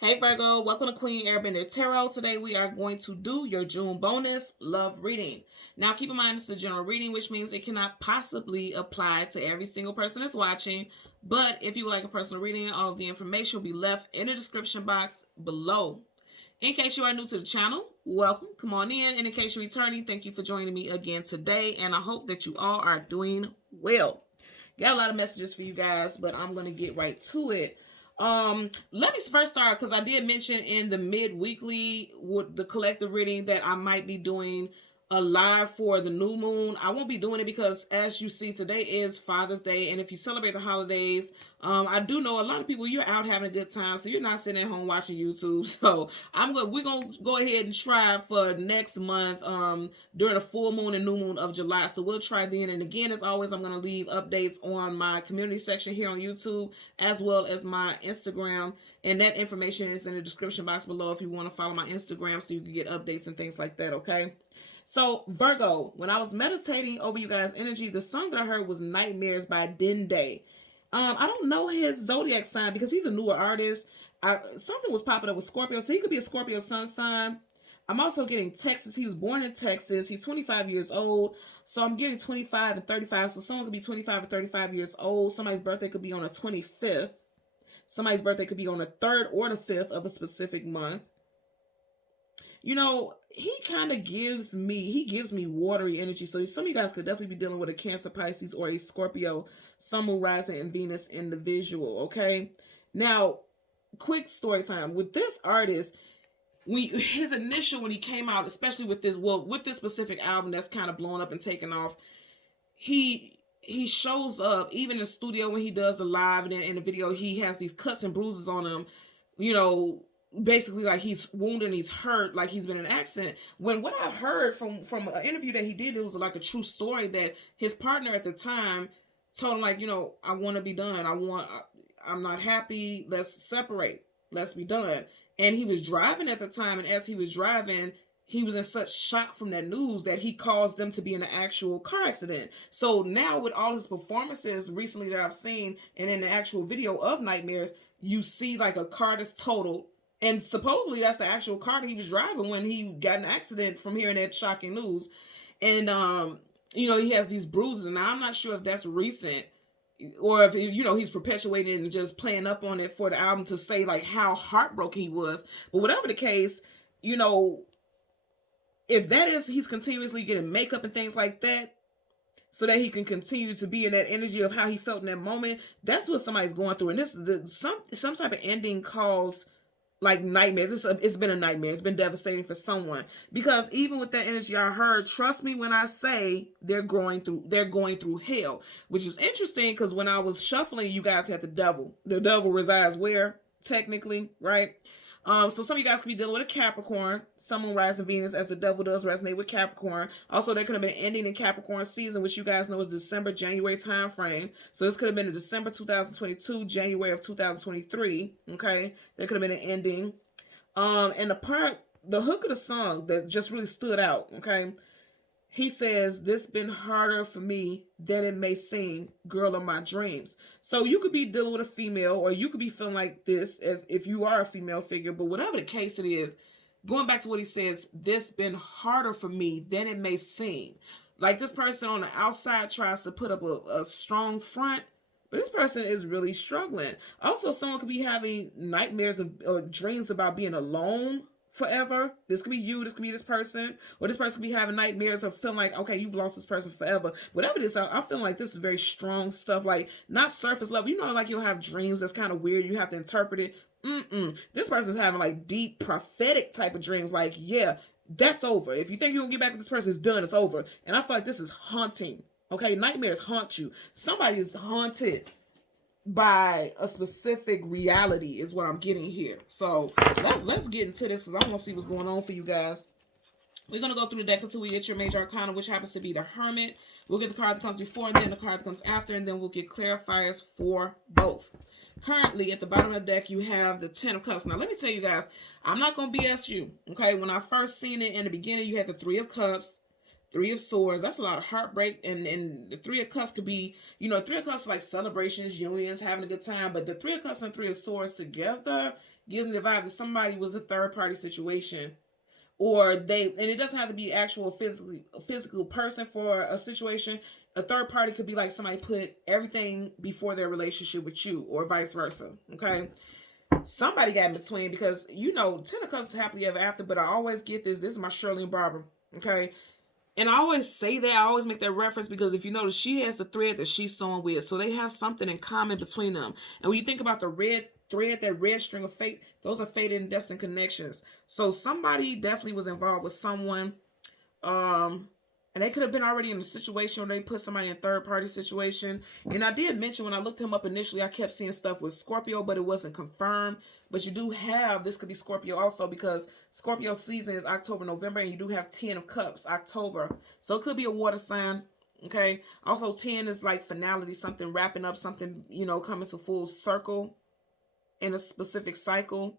Hey Virgo, welcome to Queen Airbender Tarot. Today we are going to do your June bonus love reading. Now keep in mind this is a general reading, which means it cannot possibly apply to every single person that's watching. But if you would like a personal reading, all of the information will be left in the description box below. In case you are new to the channel, welcome, come on in. And in case you're returning, thank you for joining me again today. And I hope that you all are doing well. Got a lot of messages for you guys, but I'm going to get right to it. Let me first start because I did mention in the mid-weekly with the collective reading that I might be doing a live for the new moon. I won't be doing it because, as you see, today is Father's Day, and if you celebrate the holidays, I do know a lot of people, you're out having a good time, so you're not sitting at home watching YouTube. So we're gonna go ahead and try for next month during the full moon and new moon of July. So we'll try then. And again, as always, I'm gonna leave updates on my community section here on YouTube as well as my Instagram, and that information is in the description box below if you want to follow my Instagram so you can get updates and things like that. Okay. So Virgo, when I was meditating over you guys' energy, the song that I heard was Nightmares by Dende. I don't know his zodiac sign because he's a newer artist. Something was popping up with Scorpio, so he could be a Scorpio sun sign. I'm also getting Texas. He was born in Texas. He's 25 years old. So I'm getting 25 and 35. So someone could be 25 or 35 years old. Somebody's birthday could be on the 25th. Somebody's birthday could be on the 3rd or the 5th of a specific month. You know, he gives me watery energy. So some of you guys could definitely be dealing with a Cancer, Pisces, or a Scorpio, Sun, Moon, Rising, and Venus individual, okay? Now, quick story time. With this artist, his initial, when he came out, especially with this specific album that's kind of blown up and taken off, he shows up, even in the studio when he does the live, and then in the video, he has these cuts and bruises on him, you know, basically like he's wounded and he's hurt, like he's been in an accident. When what I've heard from an interview that he did, it was like a true story that his partner at the time told him, like, you know, I want to be done. I'm not happy. Let's separate. Let's be done. And he was driving at the time, and as he was driving, he was in such shock from that news that he caused them to be in an actual car accident. So now with all his performances recently that I've seen, and in the actual video of Nightmares, you see like a car that's totaled. And supposedly that's the actual car that he was driving when he got an accident from hearing that shocking news. And, you know, he has these bruises. And I'm not sure if that's recent or if, you know, he's perpetuating and just playing up on it for the album to say like how heartbroken he was. But whatever the case, you know, if that is, he's continuously getting makeup and things like that so that he can continue to be in that energy of how he felt in that moment. That's what somebody's going through. And some type of ending calls like nightmares. It's been a nightmare. It's been devastating for someone, because even with that energy I heard, trust me when I say they're going through hell, which is interesting because when I was shuffling, you guys had the devil resides where technically, right? So some of you guys could be dealing with a Capricorn, Sun, Moon, Rising, Venus, as the devil does resonate with Capricorn. Also, there could have been ending in Capricorn season, which you guys know is December, January time frame. So this could have been in December 2022, January of 2023. Okay, there could have been an ending. And the hook of the song that just really stood out. Okay. He says, "This been harder for me than it may seem, girl of my dreams." So you could be dealing with a female, or you could be feeling like this if you are a female figure. But whatever the case it is, going back to what he says, this been harder for me than it may seem. Like this person on the outside tries to put up a strong front, but this person is really struggling. Also, someone could be having nightmares or dreams about being alone forever. This could be you, this could be this person, or this person could be having nightmares of feeling like, okay, you've lost this person forever. Whatever it is, I'm feeling like this is very strong stuff, like not surface level. You know, like you'll have dreams that's kind of weird, you have to interpret it. This person's having like deep prophetic type of dreams, like, yeah, that's over. If you think you're gonna get back with this person, it's done, it's over. And I feel like this is haunting. Okay, nightmares haunt you. Somebody is haunted by a specific reality is what I'm getting here. So let's get into this because I want to see what's going on for you guys. We're going to go through the deck until we get your major arcana, which happens to be the Hermit. We'll get the card that comes before and then the card that comes after, and then we'll get clarifiers for both. Currently, at the bottom of the deck, you have the 10 of Cups. Now, let me tell you guys, I'm not going to BS you, okay? When I first seen it in the beginning, you had the 3 of Cups. Three of Swords, that's a lot of heartbreak. And the Three of Cups could be, you know, Three of Cups like celebrations, unions, having a good time. But the Three of Cups and Three of Swords together gives me the vibe that somebody was a third party situation. Or they, and it doesn't have to be actual physical person for a situation. A third party could be like somebody put everything before their relationship with you, or vice versa. Okay. Somebody got in between, because, you know, Ten of Cups is happily ever after, but I always get this. This is my Shirley and Barbara. Okay. And I always say that, I always make that reference, because if you notice, she has the thread that she's sewing with. So they have something in common between them. And when you think about the red thread, that red string of fate, those are fated and destined connections. So somebody definitely was involved with someone. And they could have been already in a situation where they put somebody in a third party situation. And I did mention when I looked him up initially, I kept seeing stuff with Scorpio, but it wasn't confirmed. But you do have, this could be Scorpio also, because Scorpio season is October, November, and you do have 10 of Cups, October. So it could be a water sign. Okay. Also 10 is like finality, something wrapping up, something, you know, coming to full circle in a specific cycle.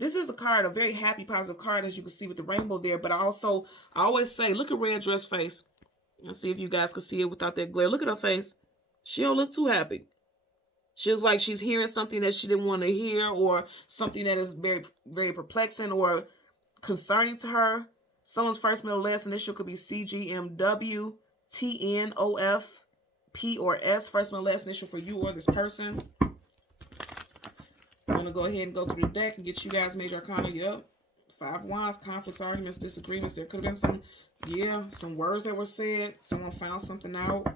This is a card, a very happy, positive card, as you can see with the rainbow there. But I always say, look at red dress face. Let's see if you guys can see it without that glare. Look at her face. She don't look too happy. She looks like she's hearing something that she didn't want to hear, or something that is very, very perplexing or concerning to her. Someone's first, middle, last initial could be CGMW, TNOF, P, or S. First, middle, last initial for you or this person. I'm going to go ahead and go through the deck and get you guys major arcana. Yep. 5 Wands, conflicts, arguments, disagreements. There could have been some words that were said. Someone found something out.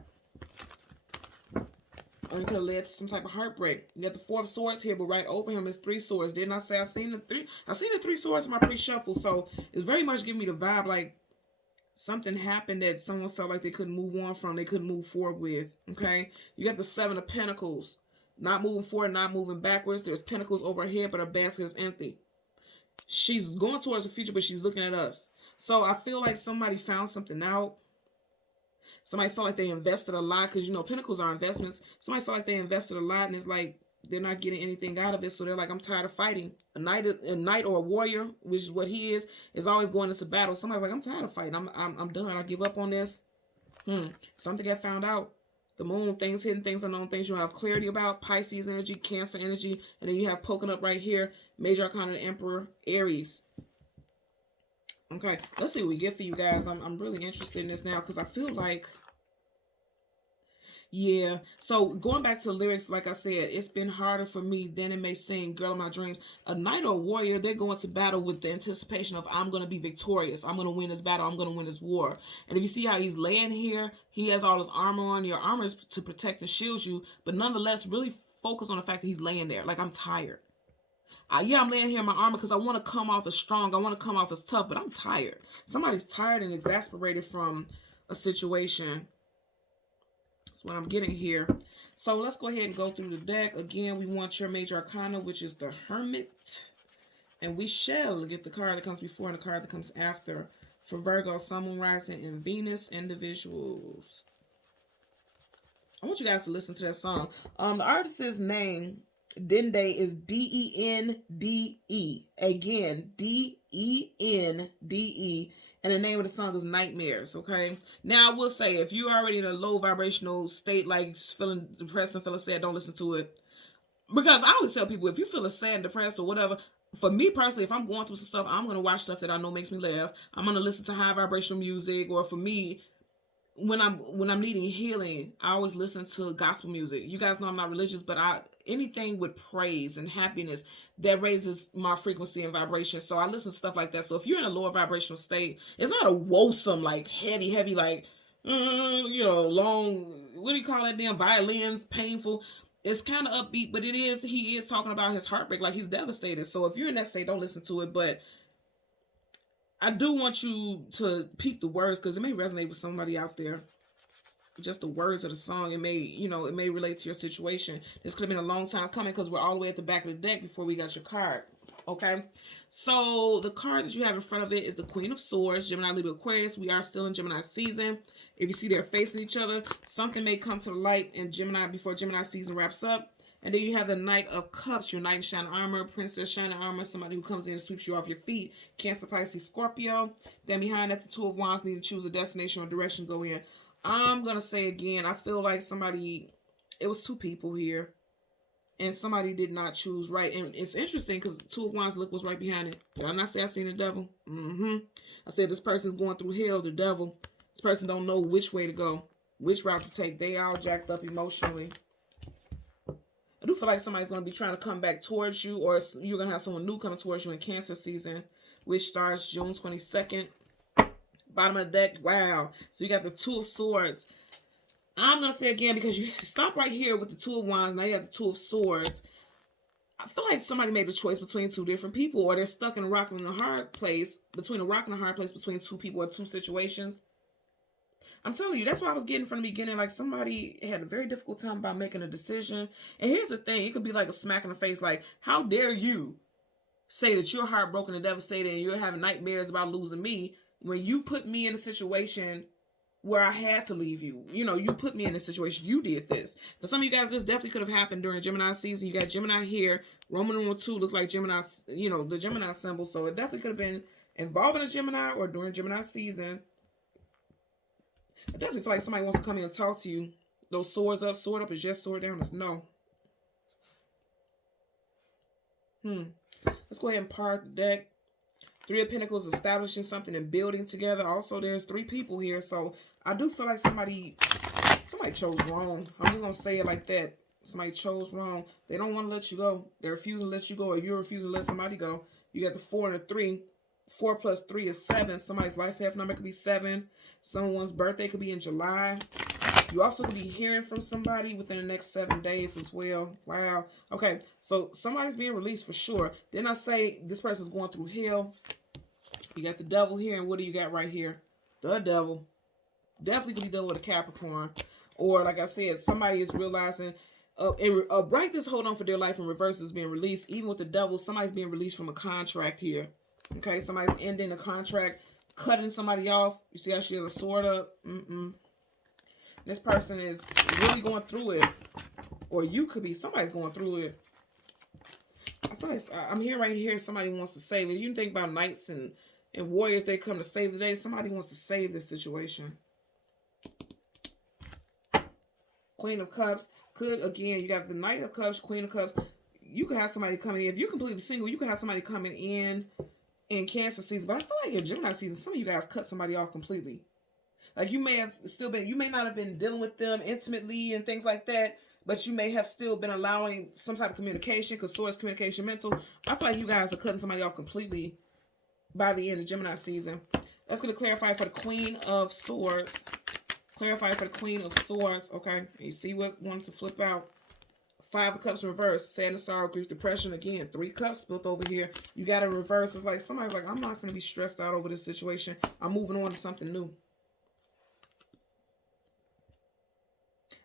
Or it could have led to some type of heartbreak. You got the 4 of Swords here, but right over him is 3 swords. Didn't I say I seen the 3? I seen the 3 swords in my pre-shuffle. So it's very much giving me the vibe like something happened that someone felt like they couldn't move on from. They couldn't move forward with. Okay. You got the 7 of Pentacles. Not moving forward, not moving backwards. There's pentacles over her head, but her basket is empty. She's going towards the future, but she's looking at us. So I feel like somebody found something out. Somebody felt like they invested a lot, because, you know, pentacles are investments. Somebody felt like they invested a lot, and it's like they're not getting anything out of it. So they're like, I'm tired of fighting. A knight or a warrior, which is what he is always going into battle. Somebody's like, I'm tired of fighting. I'm done. I give up on this. Something got found out. The moon, things hidden, things unknown, things you don't have clarity about. Pisces energy, Cancer energy. And then you have poking up right here, major arcana, the Emperor, Aries. Okay, let's see what we get for you guys. I'm really interested in this now, because I feel like, yeah. So going back to the lyrics, like I said, it's been harder for me than it may seem. Girl of my dreams. A knight or a warrior, they're going to battle with the anticipation of, I'm going to be victorious. I'm going to win this battle. I'm going to win this war. And if you see how he's laying here, he has all his armor on. Your armor is to protect and shield you. But nonetheless, really focus on the fact that he's laying there. Like, I'm tired. Yeah, I'm laying here in my armor because I want to come off as strong. I want to come off as tough. But I'm tired. Somebody's tired and exasperated from a situation. What I'm getting here. So let's go ahead and go through the deck. Again, we want your major arcana, which is the Hermit. And we shall get the card that comes before and the card that comes after for Virgo, Sun, Moon, Rising, and Venus individuals. I want you guys to listen to that song. The artist's name, Dende, is D-E-N-D-E. Again, D-E-N-D-E. And the name of the song is Nightmares, okay? Now, I will say, if you're already in a low vibrational state, like feeling depressed and feeling sad, don't listen to it. Because I always tell people, if you feel sad and depressed or whatever, for me personally, if I'm going through some stuff, I'm going to watch stuff that I know makes me laugh. I'm going to listen to high vibrational music. Or for me, when I'm needing healing, I always listen to gospel music. You guys know I'm not religious, but anything with praise and happiness that raises my frequency and vibration. So I listen to stuff like that. So if you're in a lower vibrational state, it's not a woesome, like heavy, like long, what do you call that damn violins, painful. It's kind of upbeat, but he is talking about his heartbreak, like he's devastated. So if you're in that state, don't listen to it. But I do want you to peep the words, because it may resonate with somebody out there. Just the words of the song, it may relate to your situation. This could have been a long time coming, because we're all the way at the back of the deck before we got your card. Okay, so the card that you have in front of it is the Queen of Swords, Gemini, Libra, Aquarius. We are still in Gemini season. If you see they're facing each other, something may come to the light in Gemini before Gemini season wraps up. And then you have the Knight of Cups, your Knight in Shining Armor, Princess Shining Armor, somebody who comes in and sweeps you off your feet. Cancer, Pisces, Scorpio. Then behind that, the Two of Wands, need to choose a destination or direction to go in. I'm going to say again, I feel like somebody, it was two people here. And somebody did not choose right. And it's interesting because Two of Wands, look what's right behind it. Did I not say I seen the devil? I said this person's going through hell, the devil. This person don't know which way to go, which route to take. They all jacked up emotionally. I do feel like somebody's going to be trying to come back towards you, or you're going to have someone new coming towards you in Cancer season, which starts June 22nd. Bottom of the deck, wow. So you got the Two of Swords. I'm going to say again, because you stop right here with the Two of Wands, now you have the Two of Swords. I feel like somebody made a choice between two different people, or they're stuck in a rock and a hard place, between a rock and a hard place, between two people or two situations. I'm telling you, that's what I was getting from the beginning. Like somebody had a very difficult time about making a decision. And here's the thing, it could be like a smack in the face, like, how dare you say that you're heartbroken and devastated and you're having nightmares about losing me when you put me in a situation where I had to leave you. You know, you put me in this situation. You did this. For some of you guys, this definitely could have happened during Gemini season. You got Gemini here. Roman numeral 2 looks like Gemini, you know, the Gemini symbol. So it definitely could have been involving a Gemini or during Gemini season. I definitely feel like somebody wants to come in and talk to you. Those swords up, sword up is yes, sword down is no. Let's go ahead and part the deck. Three of Pentacles, establishing something and building together. Also, there's three people here. So I do feel like somebody chose wrong. I'm just going to say it like that. Somebody chose wrong. They don't want to let you go. They're refusing to let you go, or you're refusing to let somebody go. You got the 4 and the 3. 4 plus 3 is 7. Somebody's life path number could be 7. Someone's birthday could be in July. You also could be hearing from somebody within the next 7 days as well. Wow. Okay, so somebody's being released for sure. Didn't I say this person's going through hell? You got the devil here, and what do you got right here? The devil. Definitely could be dealing with a Capricorn. Or, like I said, somebody is realizing, right, this hold on for dear life in reverse is being released. Even with the devil, somebody's being released from a contract here. Okay, somebody's ending a contract, cutting somebody off. You see how she has a sword up? This person is really going through it. Or you could be, somebody's going through it. I feel like I'm here right here, somebody wants to save it. You think about knights and warriors, they come to save the day. Somebody wants to save this situation. Queen of Cups. Again, you got the Knight of Cups, Queen of Cups. You could have somebody coming in. If you're completely single, you could have somebody coming in Cancer season. But I feel like in Gemini season, some of you guys cut somebody off completely. Like you may have still been, you may not have been dealing with them intimately and things like that, but you may have still been allowing some type of communication, because source communication mental. I feel like you guys are cutting somebody off completely by the end of Gemini season. That's going to clarify for the Queen of Swords. Clarify for the Queen of Swords. Okay. You see what wanted to flip out. 5 of Cups reverse. Sadness, sorrow, grief, depression. Again, 3 cups spilled over here. You got to reverse. It's like somebody's like, I'm not going to be stressed out over this situation. I'm moving on to something new.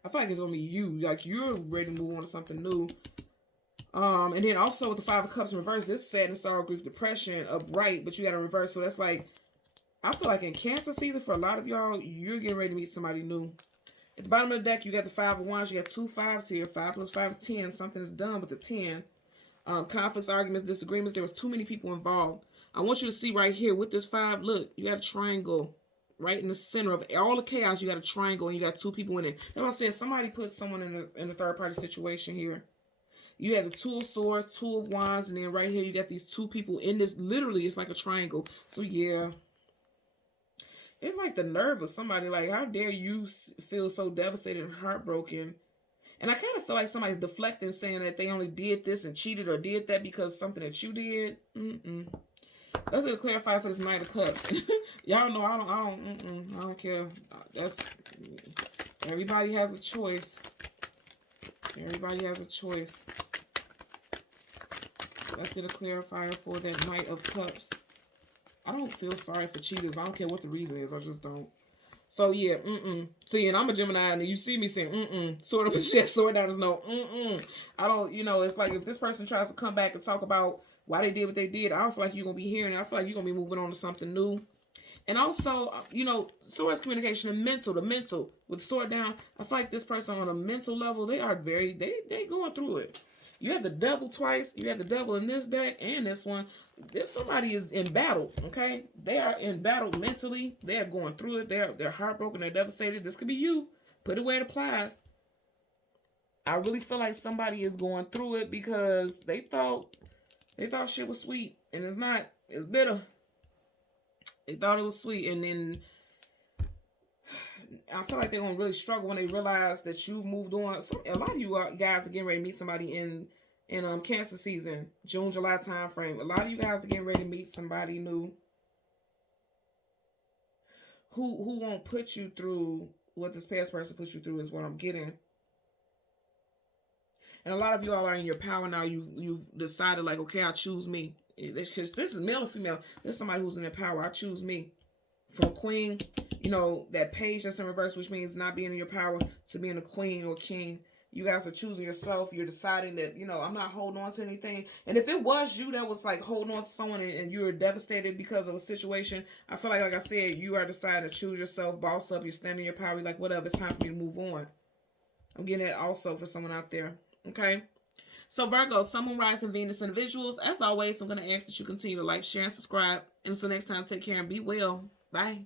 I feel like it's going to be you. Like you're ready to move on to something new. And then also with the 5 of Cups in reverse, this sadness, sorrow, grief, depression upright, but you got to reverse. So that's like, I feel like in Cancer season, for a lot of y'all, you're getting ready to meet somebody new. At the bottom of the deck, you got the 5 of Wands. You got 2 5s here. 5 plus 5 is 10. Something is done with the 10. Conflicts, arguments, disagreements. There was too many people involved. I want you to see right here with this 5. Look, you got a triangle right in the center of all the chaos. You got a triangle, and you got 2 people in it. That's what I said. Somebody put someone in a third-party situation here. You have the 2 of Swords, 2 of Wands, and then right here you got these 2 people in this. Literally, it's like a triangle. So, yeah. It's like the nerve of somebody. Like, how dare you feel so devastated and heartbroken? And I kind of feel like somebody's deflecting, saying that they only did this and cheated or did that because something that you did. That's going to clarify for this Knight of Cups. Y'all know I don't care. That's, everybody has a choice. Everybody has a choice. Let's get a clarifier for that Knight of Cups. I don't feel sorry for cheaters. I don't care what the reason is. I just don't. So, yeah, See, and I'm a Gemini, and you see me saying, Sword up and chest, sword down is no, I don't, you know, it's like if this person tries to come back and talk about why they did what they did, I don't feel like you're going to be hearing it. I feel like you're going to be moving on to something new. And also, you know, swords communication and mental, the mental with sword down. I feel like this person on a mental level, they are very, they going through it. You have the devil twice. You have the devil in this deck and this one. There's somebody is in battle. Okay, they are in battle mentally. They are going through it. They're heartbroken. They're devastated. This could be you. Put it where it applies. I really feel like somebody is going through it because they thought shit was sweet, and it's not. It's bitter. They thought it was sweet, and then I feel like they're gonna really struggle when they realize that you've moved on. So a lot of you guys are getting ready to meet somebody in Cancer season, June, July time frame. A lot of you guys are getting ready to meet somebody new who won't put you through what this past person put you through, is what I'm getting. And a lot of you all are in your power now. You've decided, like, okay, I choose me. This is male or female. This is somebody who's in their power. I choose me. From queen, you know, that page that's in reverse, which means not being in your power, to being a queen or king. You guys are choosing yourself. You're deciding that, you know, I'm not holding on to anything. And if it was you that was like holding on to someone and you were devastated because of a situation, I feel like I said, you are deciding to choose yourself, boss up, you're standing in your power. You're like, whatever, it's time for me to move on. I'm getting that also for someone out there. Okay. So Virgo, Sun, Moon, Rising, Venus individuals. As always, I'm going to ask that you continue to like, share, and subscribe. And until next time, take care and be well. Bye.